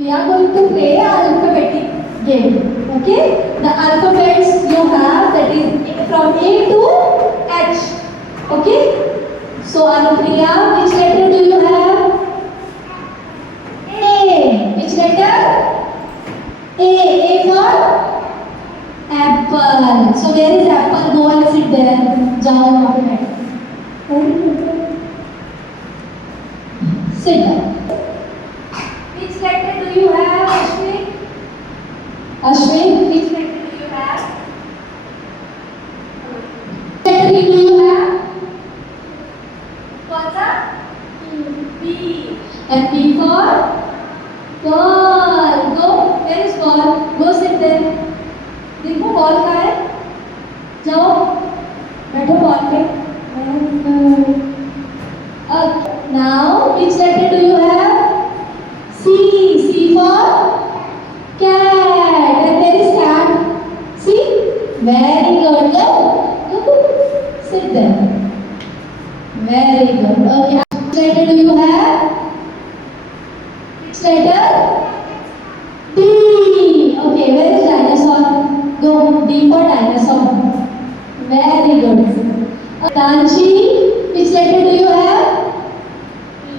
We are going to play alphabetic game. Okay? The alphabets you have, that is from A to H. Okay? So Anupriya, which letter do you have? A. Which letter? A. A for apple. So where is apple? Go and sit there. जाओ वहाँ पे बैठो. Sit down. Which letter do you have, Ashwin? Ashwin, which letter do you have? Which letter do you have? What's that? B. And B for ball. Go. Where is ball? Go sit there. देखो ball कहाँ है? जाओ बैठो ball पे. Now which letter do you have? C. C for cat. And there is cat. See? Very good. Go. Sit there. Very good. Okay. Which letter do you have? Which letter? D. Okay. Where is dinosaur? Go. D for dinosaur. Very good. Tanshi, which letter do you have?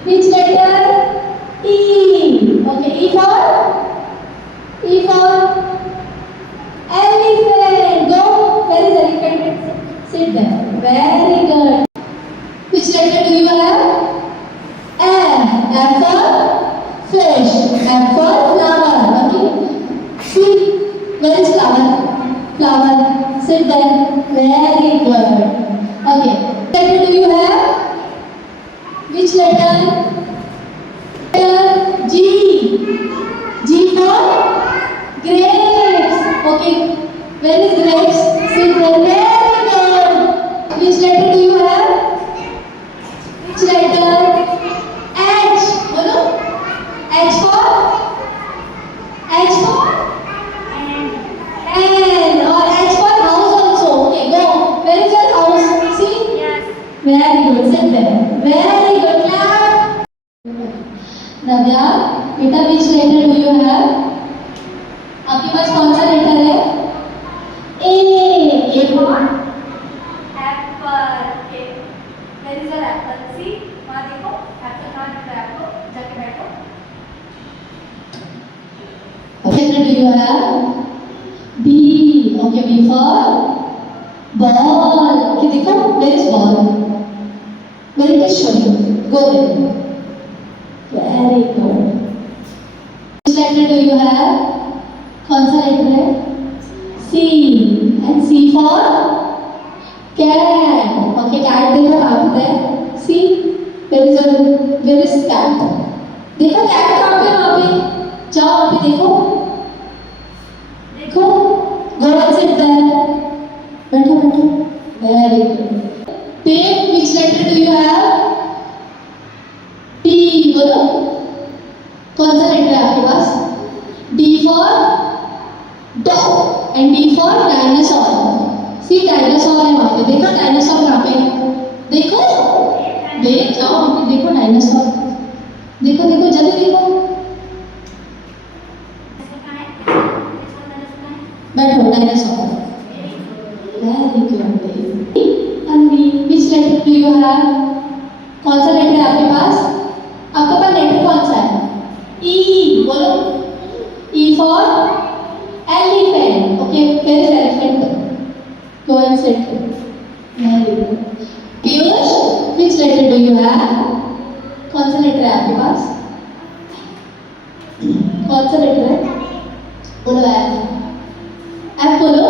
Which letter? E. Okay. E for? E for elephant. Go. Where is elephant? Sit there. Very good. Which letter do you have? F. F for fish. F for flower. Okay. C. Where is flower? Flower. Sit there. Very good. Okay. Which letter do you have? Which letter? Letter G. G for grapes. Okay. Where is grapes? Sit there. Very good. Which letter do you have? Which letter? H. Bolo. H for? H for? N. Or H for house also. Okay, go. Where is your house? See? Yes. Very good. Sit there. Very good. Clap. Navya, बेटा which letter do you have? आपके पास कौन सा letter है? A. A for apple. Okay. Where is your apple? See? वहाँ देखो. Apple कहाँ दिख रहा है आपको? जाके बैठो. Which letter do you have? B. Okay. B for ball. Okay. देखो. Where is ball? Where it is showing? Go there. Very good. Which letter do you have? कौन सा लेटर है? C. And C for cat. Okay, cat देखो कहाँ पे है? See, where is cat? देखो cat कहाँ पे है वहाँ पे? जाओ वहाँ पे देखो. देखो. Go and sit there. बैठो बैठो. Very good. Take which letter do you have? D. बोलो. कौन सा लेटर है आपके पास? D for dog and D for dinosaur. See dinosaur है वहाँ पे. देखो dinosaur कहाँ पे? देखो. देख जाओ वहाँ पे देखो dinosaur. देखो देखो जल्दी देखो. बैठो dinosaur. Very good. Anvi, which letter do you have? कौन सा लेटर है आपके पास? आपके पास लेटर कौन सा है? E. बोलो. E for elephant. Okay, where is elephant? Go and sit. Very good. Piyush, which letter do you have? कौन सा लेटर है आपके पास? कौन सा लेटर है? बोलो F. F बोलो.